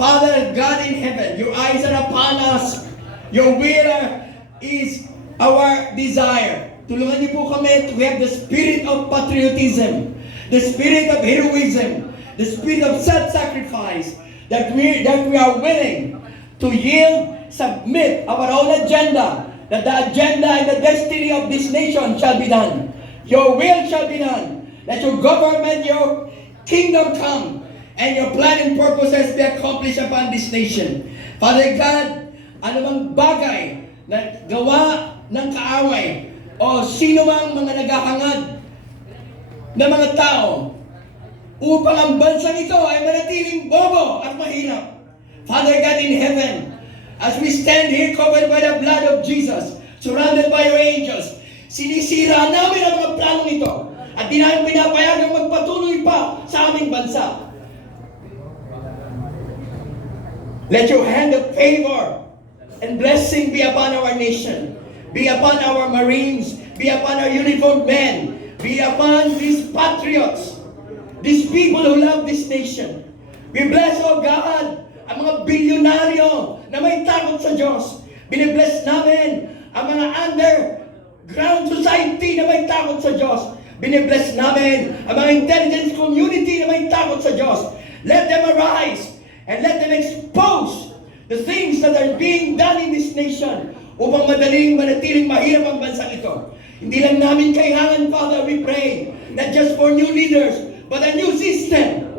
Father God in heaven, your eyes are upon us. Your will is our desire. Tulungan niyo po kami to have the spirit of patriotism, the spirit of heroism, the spirit of self-sacrifice, that we are willing to yield, submit our own agenda, that the agenda and the destiny of this nation shall be done. Your will shall be done. Let your government, your kingdom come, and your plan and purposes be accomplished upon this nation. Father God, anumang bagay na gawa ng kaaway o sino mang mga naghahangad na mga tao upang ang bansang ito ay manatiling bobo at mahirap. Father God in heaven, as we stand here covered by the blood of Jesus, surrounded by your angels, sinisira namin ang mga planong ito at di namin pinapayagang magpatuloy pa sa aming bansa. Let your hand of favor and blessing be upon our nation, be upon our Marines, be upon our uniformed men, be upon these patriots, these people who love this nation. We bless, oh God, ang mga bilyonaryo na may takot sa Diyos. Binibless namin ang mga underground society na may takot sa Diyos. Binibless namin ang mga intelligence community na may takot sa Diyos. Let them arise and let them expose the things that are being done in this nation upang madaling manatiling mahirap ang bansang ito. Hindi lang namin kailangan, Father, we pray, not just for new leaders, but a new system.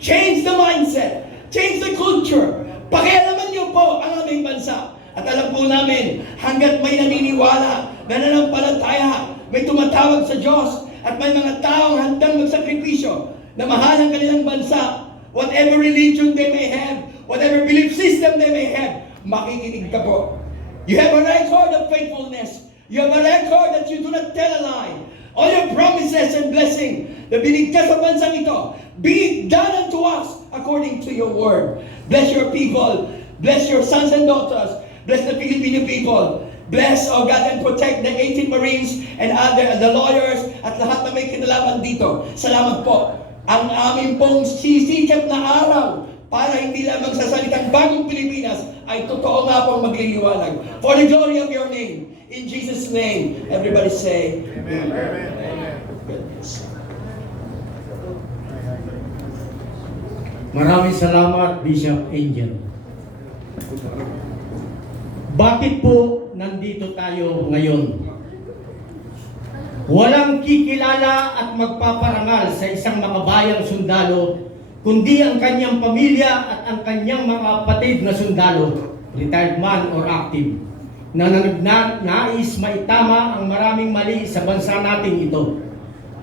Change the mindset, change the culture. Pakialaman niyo po ang aming bansa. At alam po namin, hanggat may naniniwala, nananampalataya, may tumatawag sa Diyos, at may mga taong handang magsakripisyo na mahal ang kanilang bansa, whatever religion they may have, whatever belief system they may have, makikinig ka po. You have a record of faithfulness. You have a record that you do not tell a lie. All your promises and blessing na binigkas sa bansang ito, be it done unto us according to your word. Bless your people. Bless your sons and daughters. Bless the Filipino people. Bless, oh God, and protect the 18 Marines and the lawyers at lahat na may kinalaman dito. Salamat po. Ang aming pong sisikap na araw para hindi lamang sa salitang bagong Pilipinas ay totoo nga pong magliliwanag. For the glory of your name. In Jesus' name, everybody say, Amen. Amen. Amen. Maraming salamat, Bishop Angel. Bakit po nandito tayo ngayon? Walang kikilala at magpaparangal sa isang makabayang sundalo, kundi ang kanyang pamilya at ang kanyang mga kapatid na sundalo, retired man or active, na nais maitama ang maraming mali sa bansa natin ito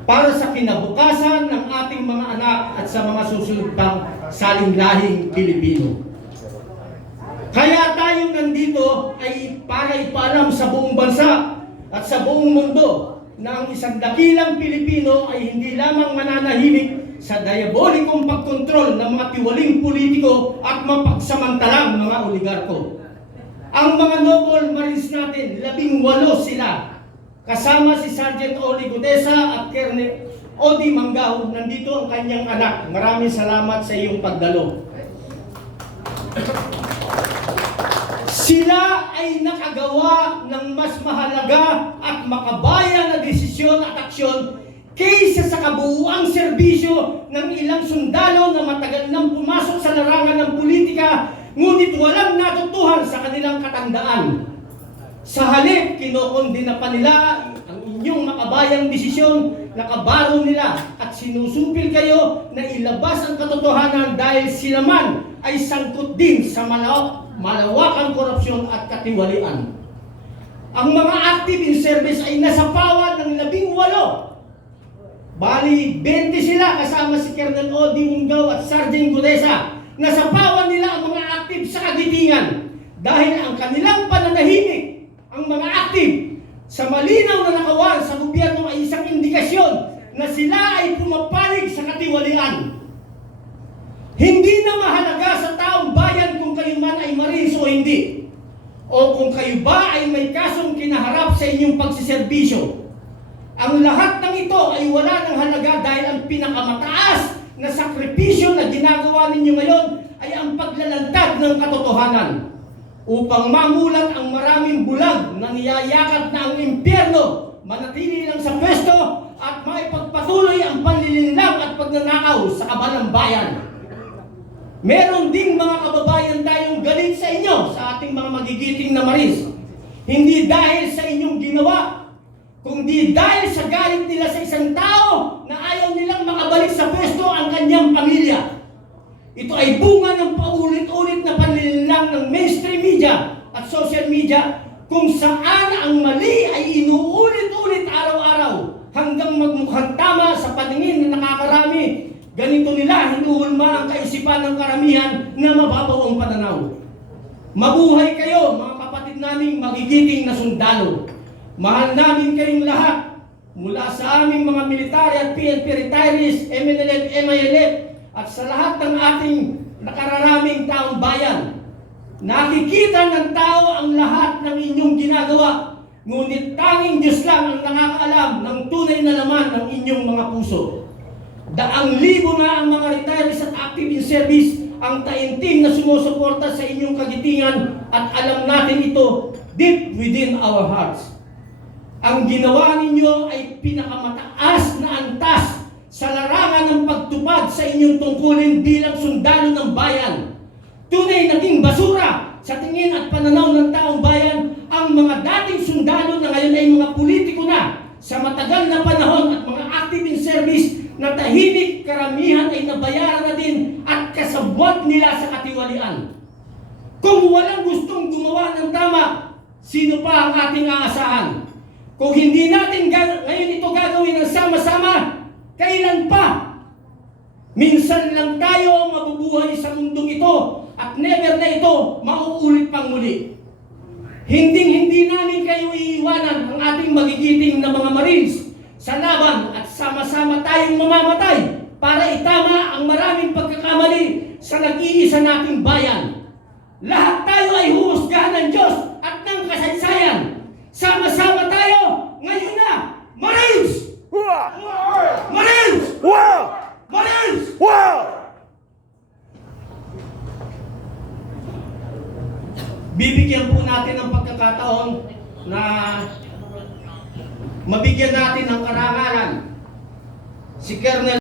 para sa kinabukasan ng ating mga anak at sa mga susunod pang salinglahing Pilipino. Kaya tayo nandito ay para ipaalam sa buong bansa at sa buong mundo na ang isang dakilang Pilipino ay hindi lamang mananahimik sa diabolikong pagkontrol ng mga tiwaling politiko at mapagsamantalang mga oligarko. Ang mga noble marines natin, 18 sila, kasama si Sergeant Oli Gudesa at Colonel Odi Manggao, nandito ang kanyang anak. Maraming salamat sa iyong pagdalo. Sila ay nakagawa ng mas mahalaga at makabayan na desisyon at aksyon kaysa sa kabuuang serbisyo ng ilang sundalo na matagal nang pumasok sa larangan ng politika, ngunit walang natutuhan sa kanilang katandaan. Sa halip, kinokondena pa nila ang inyong makabayang desisyon na kabaro nila at sinusupil kayo na ilabas ang katotohanan dahil sila man ay sangkot din sa malawakang korupsyon at katiwalian. Ang mga active in service ay nasapawan ng 18. Bali, 20 sila kasama si Colonel Odi Manggao at Sergeant Gudesa. Nasapawan nila ang mga active sa kagitingan dahil ang kanilang pananahimik, ang mga active, sa malinaw na nakawan sa gobyerno ay isang indikasyon na sila ay pumapanig sa katiwalian. Hindi na mahalaga sa taong bayan kung kayo man ay Marines o hindi, o kung kayo ba ay may kasong kinaharap sa inyong pagsiservisyo. Ang lahat ng ito ay wala ng halaga dahil ang pinakamataas na sakripisyo na ginagawa ninyo ngayon ay ang paglalantad ng katotohanan upang mamulat ang maraming bulag na niyayakap na ang impyerno manatili lang sa pwesto at maipagpatuloy ang panlilinlang at pagnanakaw sa kaban ng bayan. Meron ding mga kababayan tayong galit sa inyo, sa ating mga magigiting na maris. Hindi dahil sa inyong ginawa, kundi dahil sa galit nila sa isang tao na ayaw nilang makabalik sa pwesto ang kanyang pamilya. Ito ay bunga ng paulit-ulit na panlilinlang ng mainstream media at social media kung saan ang mali ay inuulit-ulit araw-araw hanggang magmukhang tama sa paningin na nakakarami. Ganito nila hinuhulma ang kaisipan ng karamihan na mababaw ang pananaw. Mabuhay kayo, mga kapatid naming magigiting na sundalo. Mahal namin kayong lahat, mula sa aming mga military at PNP retirees, MNLF, MILF, at sa lahat ng ating nakararaming taong bayan. Nakikita ng tao ang lahat ng inyong ginagawa, ngunit tanging Diyos lang ang nakakaalam ng tunay na laman ng inyong mga puso. Daang libo na ang mga retirees at active in service ang taimtim na sumusuporta sa inyong kagitingan at alam natin ito deep within our hearts. Ang ginawa ninyo ay pinakamataas na antas sa larangan ng pagtupad sa inyong tungkulin bilang sundalo ng bayan. Tunay naging basura sa tingin at pananaw ng taong bayan ang mga dating sundalo na ngayon ay mga politiko na sa matagal na panahon at mga active in service na tahimik karamihan ay nabayaran na din at kasabwat nila sa katiwalian. Kung walang gustong gumawa ng tama, sino pa ang ating aasahan? Kung hindi natin ngayon ito gagawin ng sama-sama, kailan pa? Minsan lang tayo mabubuhay sa mundong ito at never na ito mauulit pang muli. Hindi namin kayo iiwanan ang ating magigiting na mga Marines sa laban at sama-sama tayong mamamatay para itama ang maraming pagkakamali sa nag-iisa nating bayan. Lahat tayo ay huhusgahan ng Diyos at ng kasaysayan. Sama-sama tayo ngayon na! Marines! Marines! Marines! Bibigyan po natin ng pagkakataon na mabigyan natin ng karangalan si Colonel